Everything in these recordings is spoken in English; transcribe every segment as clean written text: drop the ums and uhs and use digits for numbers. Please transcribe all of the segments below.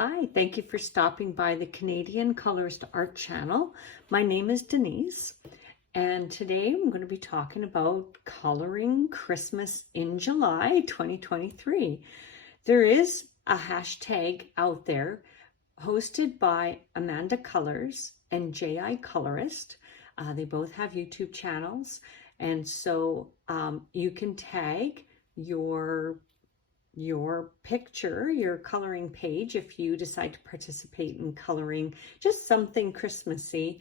Hi, thank you for stopping by the Canadian Colorist Art Channel. My name is Denise, and today I'm going to be talking about coloring Christmas in July 2023. There is a hashtag out there hosted by Amanda Colors and J.I. Colorist. They both have YouTube channels, and so you can tag your picture, your coloring page, if you decide to participate in coloring just something Christmassy,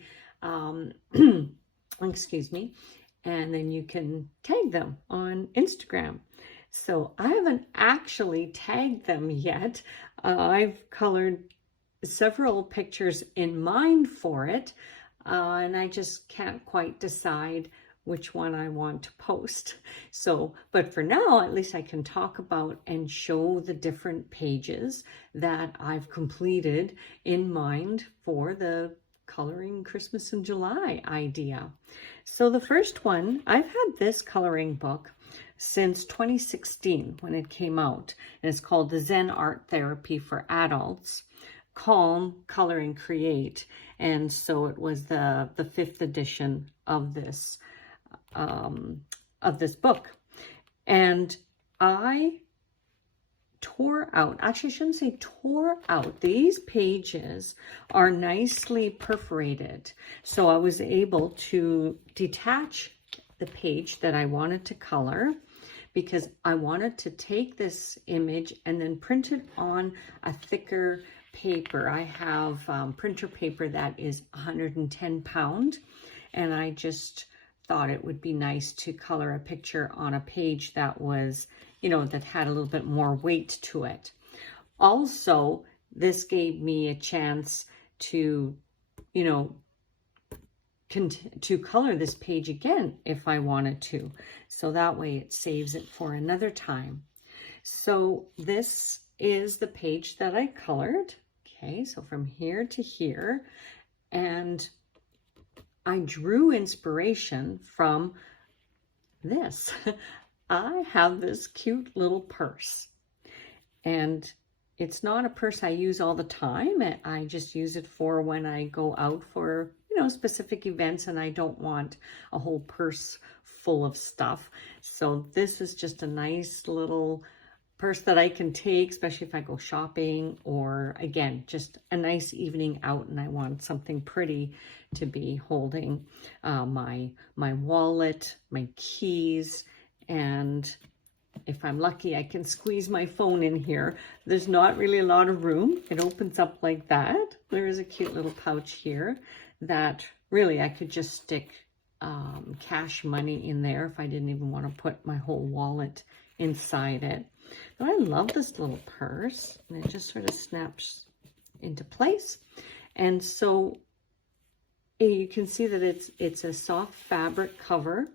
excuse me, and then you can tag them on Instagram. So I haven't actually tagged them yet. I've colored several pictures in mind for it, and I just can't quite decide which one I want to post. So, but for now, at least I can talk about and show the different pages that I've completed in mind for the coloring Christmas in July idea. So the first one, I've had this coloring book since 2016 when it came out, and it's called the Zen Art Therapy for Adults, Calm, Color and Create. And so it was the 5th edition of this book, and I tore out, actually I shouldn't say tore out, these pages are nicely perforated, so I was able to detach the page that I wanted to color, because I wanted to take this image and then print it on a thicker paper. I have printer paper that is 110 pound, and I just thought it would be nice to color a picture on a page that was, that had a little bit more weight to it. Also, this gave me a chance to, to color this page again if I wanted to. So that way it saves it for another time. So this is the page that I colored. Okay, so from here to here, and I drew inspiration from this. I have this cute little purse, and it's not a purse I use all the time. I just use it for when I go out for, specific events, and I don't want a whole purse full of stuff. So this is just a nice little purse that I can take, especially if I go shopping, or again, just a nice evening out and I want something pretty to be holding. My wallet, my keys, and if I'm lucky, I can squeeze my phone in here. There's not really a lot of room. It opens up like that. There is a cute little pouch here that really I could just stick cash money in there if I didn't even want to put my whole wallet inside it. But I love this little purse, and it just sort of snaps into place. And so you can see that it's a soft fabric cover,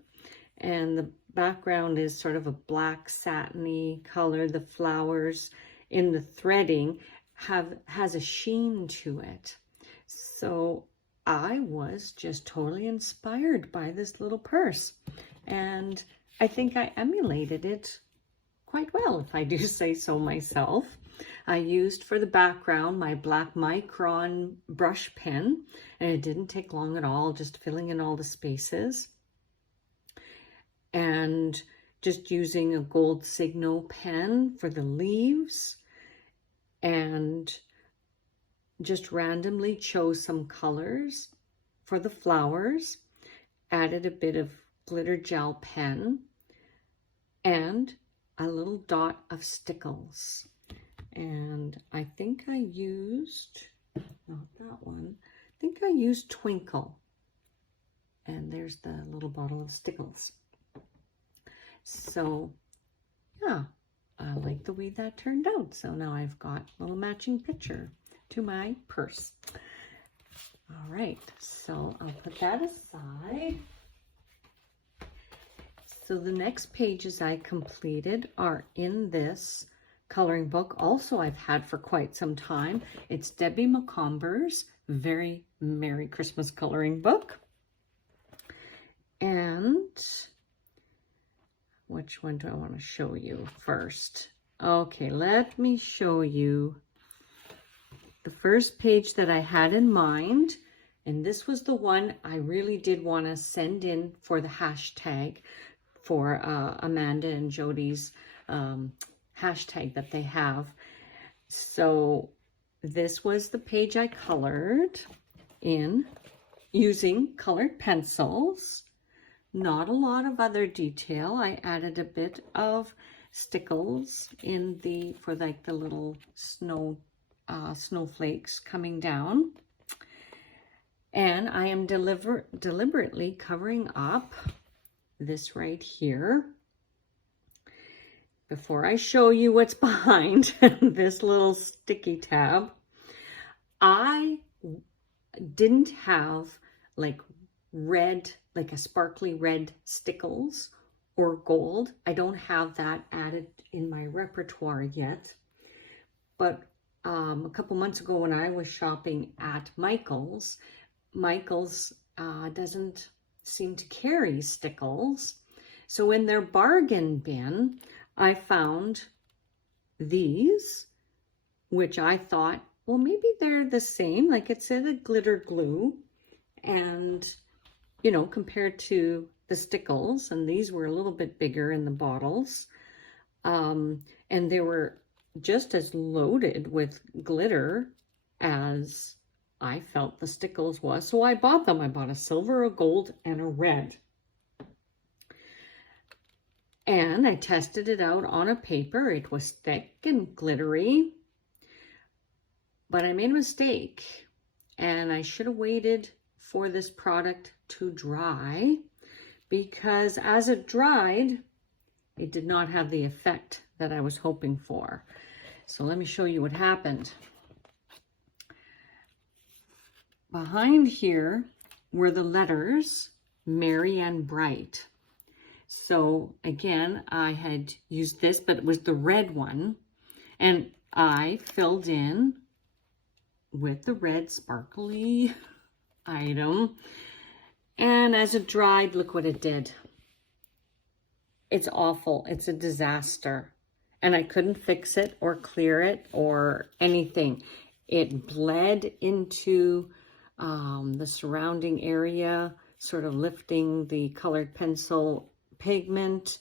and the background is sort of a black satiny color. The flowers in the threading has a sheen to it. So I was just totally inspired by this little purse, and I think I emulated it quite well, if I do say so myself. I used for the background my black micron brush pen, and it didn't take long at all, just filling in all the spaces. And just using a gold Signo pen for the leaves, and just randomly chose some colors for the flowers, added a bit of glitter gel pen, and a little dot of stickles. And I think I used, not that one, I think I used Twinkle. And there's the little bottle of stickles. So yeah, I like the way that turned out. So now I've got a little matching picture to my purse. All right, so I'll put that aside. So the next pages I completed are in this coloring book. Also, I've had for quite some time. It's Debbie McComber's Very Merry Christmas coloring book. And which one do I want to show you first? Okay, let me show you the first page that I had in mind, and this was the one I really did want to send in for the hashtag for Amanda and Jody's hashtag that they have. So this was the page I colored in using colored pencils. Not a lot of other detail. I added a bit of stickles in for like the little snowflakes coming down. And I am deliberately covering up this right here. Before I show you what's behind this little sticky tab, I didn't have like red, like a sparkly red stickles or gold. I don't have that added in my repertoire yet. But a couple months ago when I was shopping at Michael's doesn't seem to carry stickles. So in their bargain bin, I found these, which I thought, well, maybe they're the same. Like it said a glitter glue, and you know, compared to the stickles, and these were a little bit bigger in the bottles, and they were just as loaded with glitter as I felt the stickles was. So I bought them. I bought a silver, a gold, and a red. And I tested it out on a paper. It was thick and glittery, but I made a mistake, and I should have waited for this product to dry, because as it dried, it did not have the effect that I was hoping for. So let me show you what happened. Behind here were the letters Merry and Bright. So again, I had used this, but it was the red one, and I filled in with the red sparkly item. And as it dried, look what it did. It's awful. It's a disaster. And I couldn't fix it or clear it or anything. It bled into the surrounding area, sort of lifting the colored pencil pigment.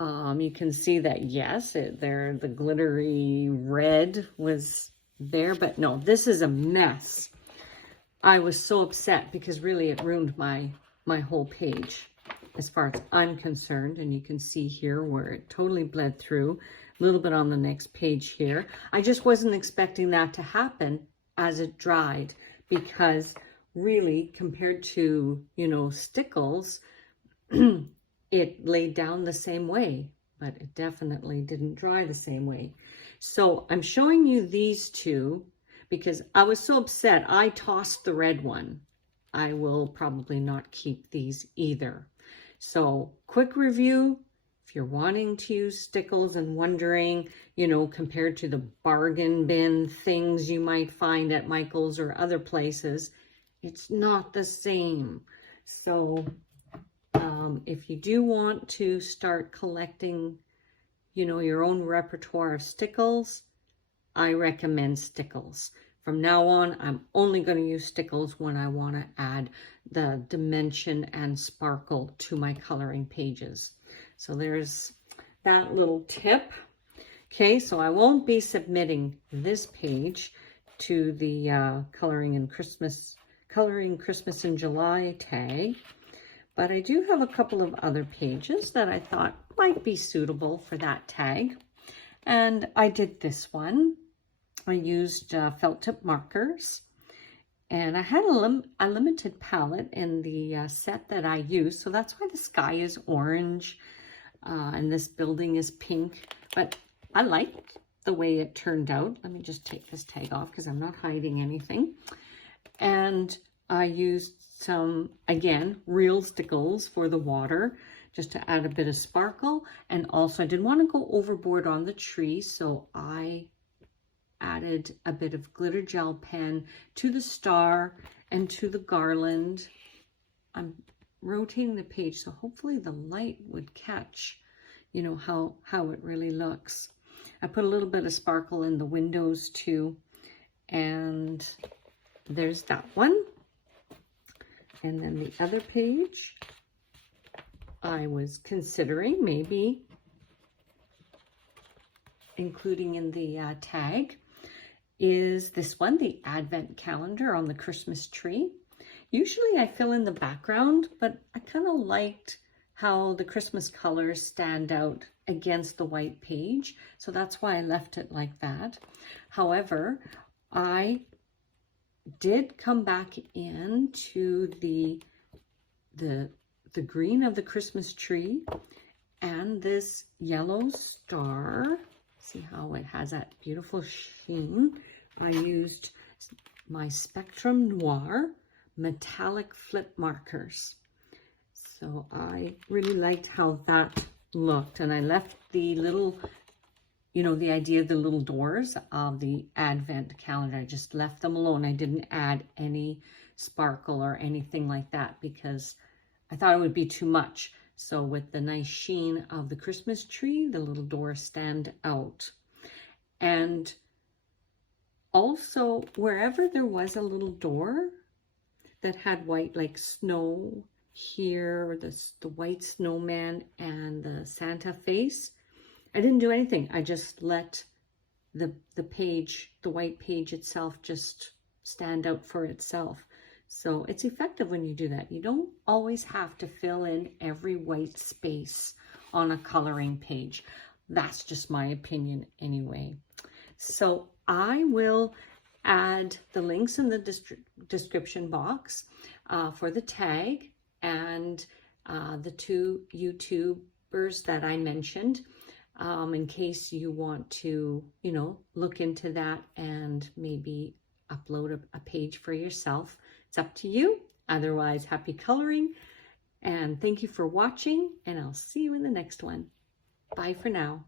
You can see that, yes, the glittery red was there, but no, this is a mess. I was so upset because really it ruined my whole page as far as I'm concerned. And you can see here where it totally bled through, a little bit on the next page here. I just wasn't expecting that to happen as it dried, because really compared to, you know, stickles, it laid down the same way, but it definitely didn't dry the same way. So I'm showing you these two because I was so upset. I tossed the red one. I will probably not keep these either. So quick review, if you're wanting to use stickles and wondering, you know, compared to the bargain bin things you might find at Michael's or other places, it's not the same. So if you do want to start collecting, you know, your own repertoire of stickles, I recommend stickles. From now on, I'm only going to use stickles when I want to add the dimension and sparkle to my coloring pages. So there's that little tip. Okay, so I won't be submitting this page to the Coloring Christmas in July tag, but I do have a couple of other pages that I thought might be suitable for that tag. And I did this one. I used felt tip markers, and I had a limited palette in the set that I used, so that's why the sky is orange and this building is pink, but I liked the way it turned out. Let me just take this tag off because I'm not hiding anything. And I used some, again, real stickles for the water, just to add a bit of sparkle. And also I didn't want to go overboard on the tree, so I added a bit of glitter gel pen to the star and to the garland. I'm rotating the page, so hopefully the light would catch, you know, how it really looks. I put a little bit of sparkle in the windows too. And there's that one. And then the other page, I was considering maybe including in the tag, is this one, the Advent calendar on the Christmas tree. Usually I fill in the background, but I kind of liked how the Christmas colors stand out against the white page. So that's why I left it like that. However, I did come back into the green of the Christmas tree and this yellow star. See how it has that beautiful sheen. I used my Spectrum Noir metallic flip markers. So I really liked how that looked. And I left the little, you know, the idea of the little doors of the Advent calendar. I just left them alone. I didn't add any sparkle or anything like that because I thought it would be too much. So with the nice sheen of the Christmas tree, the little doors stand out. And also, wherever there was a little door that had white, like snow here, the white snowman and the Santa face, I didn't do anything. I just let the page, the white page itself, just stand out for itself. So it's effective when you do that. You don't always have to fill in every white space on a coloring page. That's just my opinion anyway. So I will add the links in the description box for the tag and the two YouTubers that I mentioned, in case you want to, you know, look into that and maybe upload a page for yourself. It's up to you. Otherwise, happy coloring, and thank you for watching, and I'll see you in the next one. Bye for now.